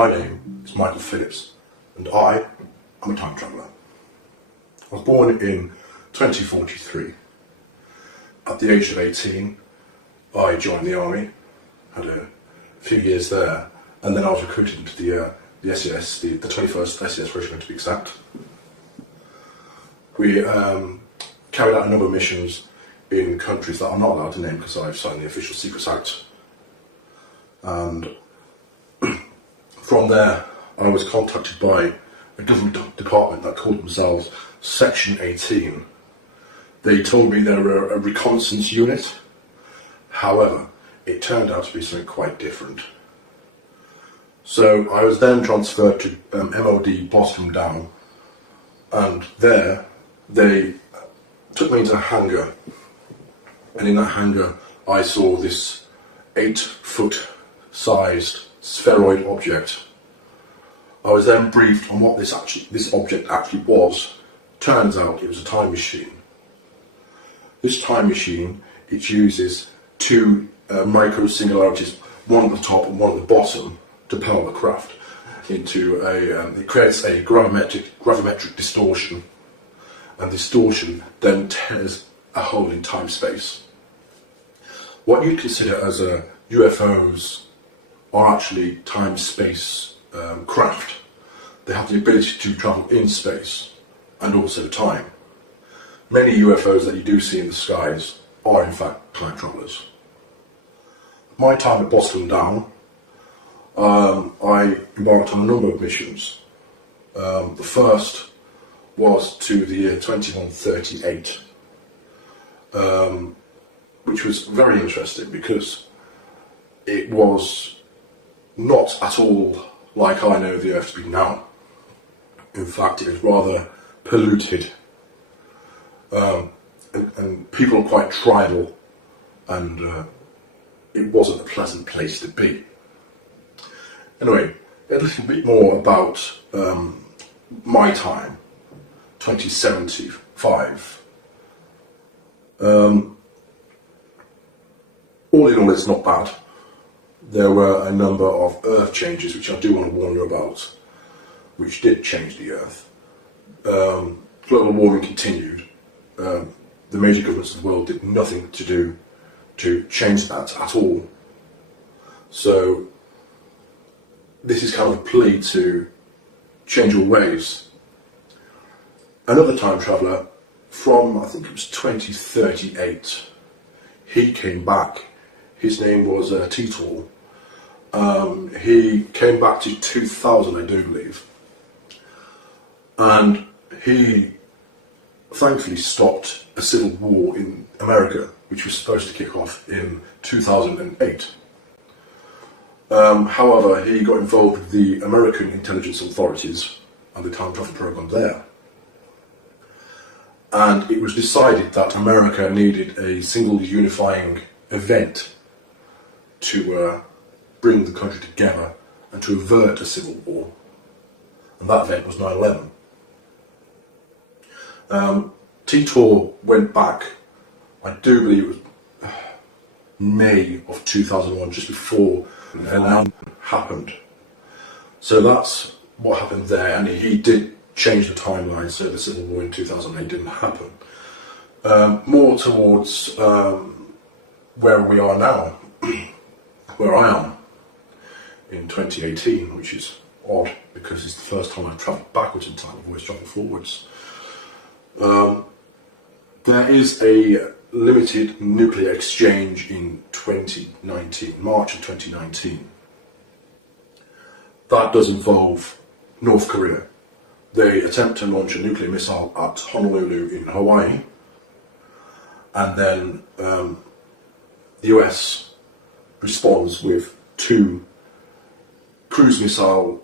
My name is Michael Phillips, and I am a time traveller. I was born in 2043. At the age of 18, I joined the army, had a few years there, and then I was recruited into the SES, the 21st SES Regiment to be exact. We carried out a number of missions in countries that I'm not allowed to name because I've signed the Official Secrets Act. And from there, I was contacted by a government department that called themselves Section 18. They told me they were a reconnaissance unit. However, it turned out to be something quite different. So I was then transferred to MOD Boston Down, and there they took me into a hangar, and in that hangar I saw this 8-foot sized spheroid object. I was then briefed on what this object actually was. Turns out it was a time machine. This time machine, it uses two micro singularities, one at the top and one at the bottom, to power the craft into it creates a gravimetric distortion, and distortion then tears a hole in time-space. What you'd consider as UFOs are actually time-space craft. They have the ability to travel in space and also time. Many UFOs that you do see in the skies are in fact time travellers. My time at Boston Down, I embarked on a number of missions. The first was to the year 2138, which was very interesting because it was not at all like I know the Earth to be now. In fact, it was rather polluted, and people were quite tribal, and it wasn't a pleasant place to be. Anyway, a little bit more about my time, 2075. All in all, it's not bad. There were a number of Earth changes which I do want to warn you about, which did change the Earth. Global warming continued. The major governments of the world did nothing to change that at all. So this is kind of a plea to change your ways. Another time traveller from, I think it was 2038, he came back. His name was Tito. He came back to 2000, I do believe. And he thankfully stopped a civil war in America, which was supposed to kick off in 2008. However, he got involved with the American intelligence authorities and the time travel program there. And it was decided that America needed a single unifying event to bring the country together and to avert a civil war. And that event was 9/11. Tito went back, I do believe it was May of 2001, just before that happened. So that's what happened there, and he did change the timeline, so the civil war in 2008 didn't happen. More towards where we are now, where I am in 2018, which is odd because it's the first time I've travelled backwards in time. I've always travelled forwards. There is a limited nuclear exchange in 2019, March of 2019. That does involve North Korea. They attempt to launch a nuclear missile at Honolulu in Hawaii, and then the US responds with 2 cruise missile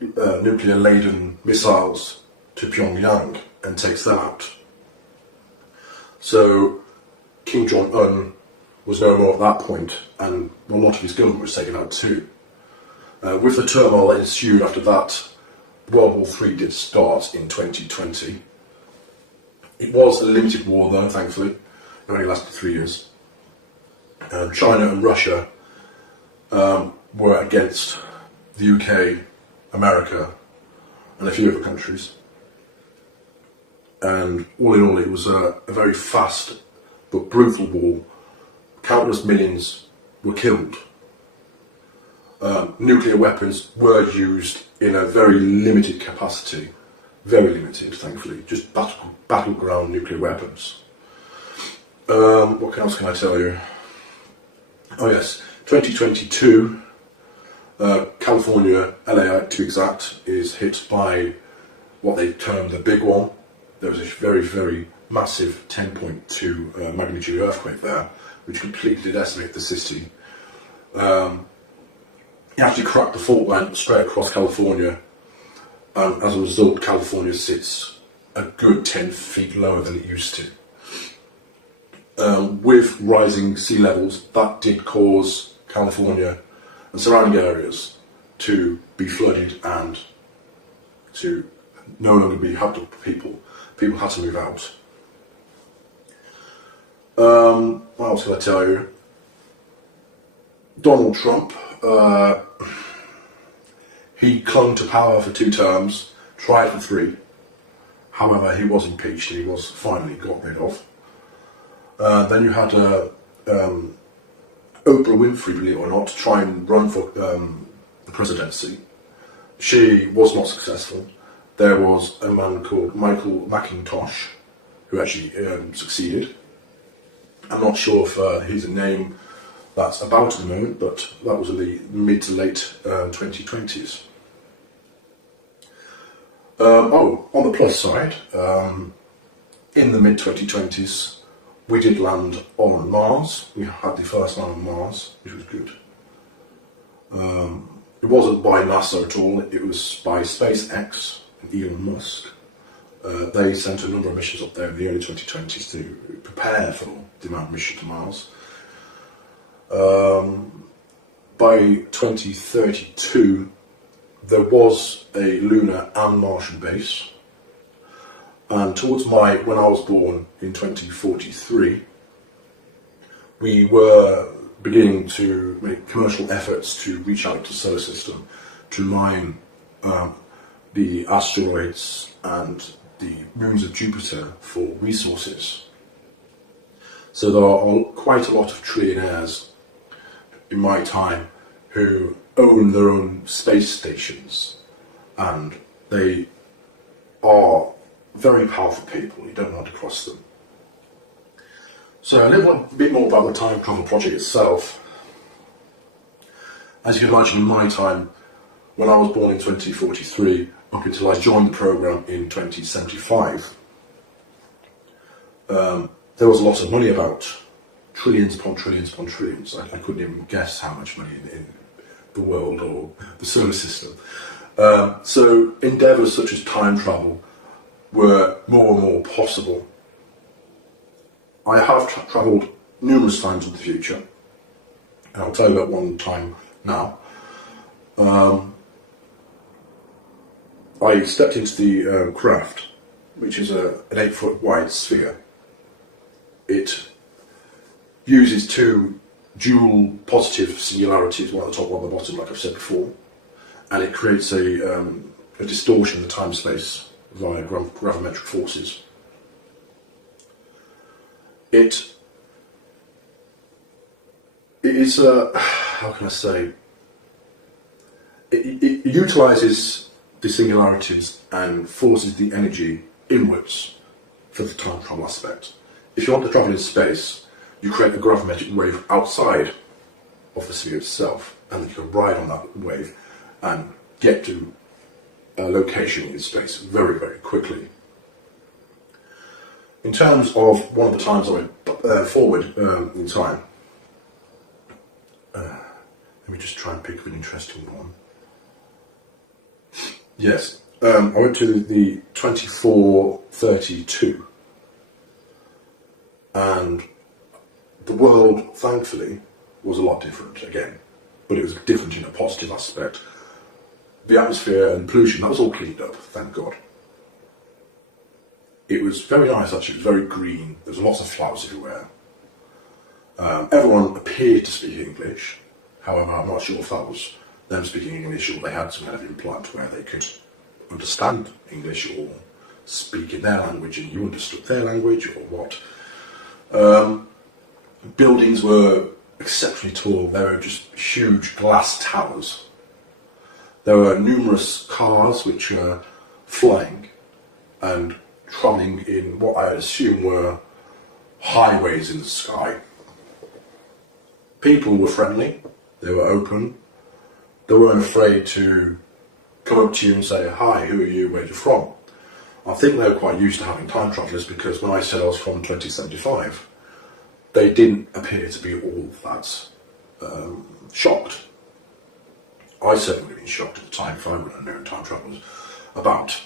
nuclear-laden missiles to Pyongyang and takes that out. So Kim Jong-un was no more at that point, and a lot of his government was taken out too. With the turmoil that ensued after that, World War III did start in 2020. It was a limited war though, thankfully. It only lasted 3 years. China and Russia were against the UK, America, and a few other countries. And all in all, it was a very fast but brutal war. Countless millions were killed. Nuclear weapons were used in a very limited capacity. Very limited, thankfully. Just battleground nuclear weapons. What else can I tell you? Oh yes, 2022, California, LA to be exact, is hit by what they term the big one. There was a very, very massive 10.2 magnitude earthquake there, which completely decimated the city. It actually cracked the fault line straight across California. As a result, California sits a good 10 feet lower than it used to. With rising sea levels, that did cause California and surrounding areas to be flooded and to no longer be habitable for people. People had to move out. What else can I tell you? Donald Trump, he clung to power for 2 terms, tried for 3. However, he was impeached and he was finally got rid of. Then you had Oprah Winfrey, believe it or not, try and run for the presidency. She was not successful. There was a man called Michael McIntosh who actually succeeded. I'm not sure if he's a name that's about at the moment, but that was in the mid to late 2020s. On the plus side, in the mid 2020s, we did land on Mars. We had the first land on Mars, which was good. It wasn't by NASA at all, it was by SpaceX and Elon Musk. They sent a number of missions up there in the early 2020s to prepare for the amount of mission to Mars. By 2032, there was a lunar and Martian base. And towards when I was born in 2043, we were beginning to make commercial efforts to reach out to the solar system, to mine the asteroids and the moons of Jupiter for resources. So there are quite a lot of trillionaires in my time who own their own space stations, and they are very powerful people. You don't want to cross them. So a little bit more about the time travel project itself. As you can imagine, in my time, when I was born in 2043, up until I joined the program in 2075, there was a lot of money about. Trillions upon trillions upon trillions. I couldn't even guess how much money in the world or the solar system. So endeavours such as time travel were more and more possible. I have travelled numerous times in the future, and I'll tell you about one time now. I stepped into the craft, which is an 8-foot wide sphere. It uses 2 dual positive singularities, one at the top, one at the bottom, like I've said before, and it creates a distortion of the time-space via gravimetric forces. It is, how can I say, it utilises the singularities and forces the energy inwards for the time travel aspect. If you want to travel in space, you create a gravimetric wave outside of the sphere itself, and you can ride on that wave and get to a location in space very, very quickly. In terms of one of the times I went forward in time, let me just try and pick an interesting one. Yes, I went to the 2432, and the world, thankfully, was a lot different again, but it was different in a positive aspect. The atmosphere and pollution, that was all cleaned up, thank God. It was very nice actually, it was very green, there was lots of flowers everywhere. Everyone appeared to speak English, however I'm not sure if that was them speaking English, or they had some kind of implant where they could understand English or speak in their language and you understood their language, or what. Buildings were exceptionally tall. There were just huge glass towers. There were numerous cars which were flying and travelling in what I assume were highways in the sky. People were friendly, they were open, they weren't afraid to come up to you and say, "Hi, who are you, where are you from?" I think they were quite used to having time travellers, because when I said I was from 2075, they didn't appear to be all that shocked. I certainly would have been shocked at the time if I would have known time travel was about.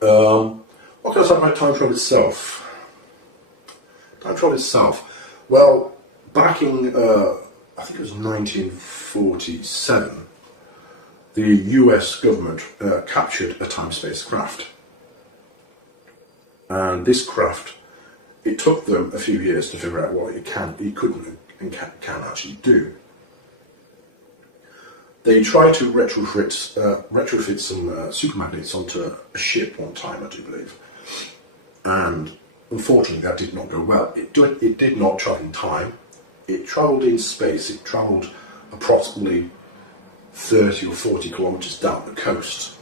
What can I say about time travel itself? Time travel itself. Well, back in, I think it was 1947, the US government captured a time-space craft. And this craft, it took them a few years to figure out what it couldn't and can actually do. They tried to retrofit some supermagnets onto a ship one time, I do believe. And unfortunately that did not go well. It did not travel in time. It travelled in space. It travelled approximately 30 or 40 kilometres down the coast.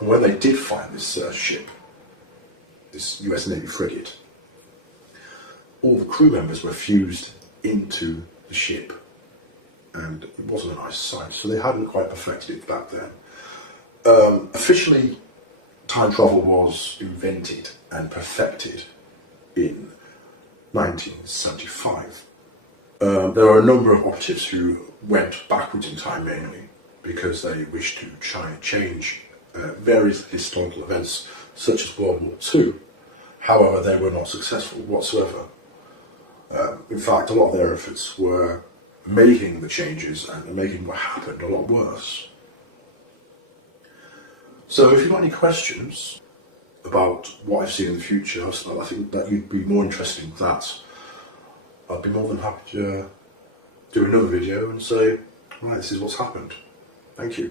And when they did find this ship, this US Navy frigate, all the crew members were fused into the ship, and it wasn't a nice sight, so they hadn't quite perfected it back then. Officially, time travel was invented and perfected in 1975. There were a number of operatives who went backwards in time, mainly because they wished to try and change various historical events, such as World War II. However, they were not successful whatsoever. In fact, a lot of their efforts were making the changes and making what happened a lot worse. So if you've got any questions about what I see in the future, I think that you'd be more interested in that. I'd be more than happy to do another video and say, right, this is what's happened. Thank you.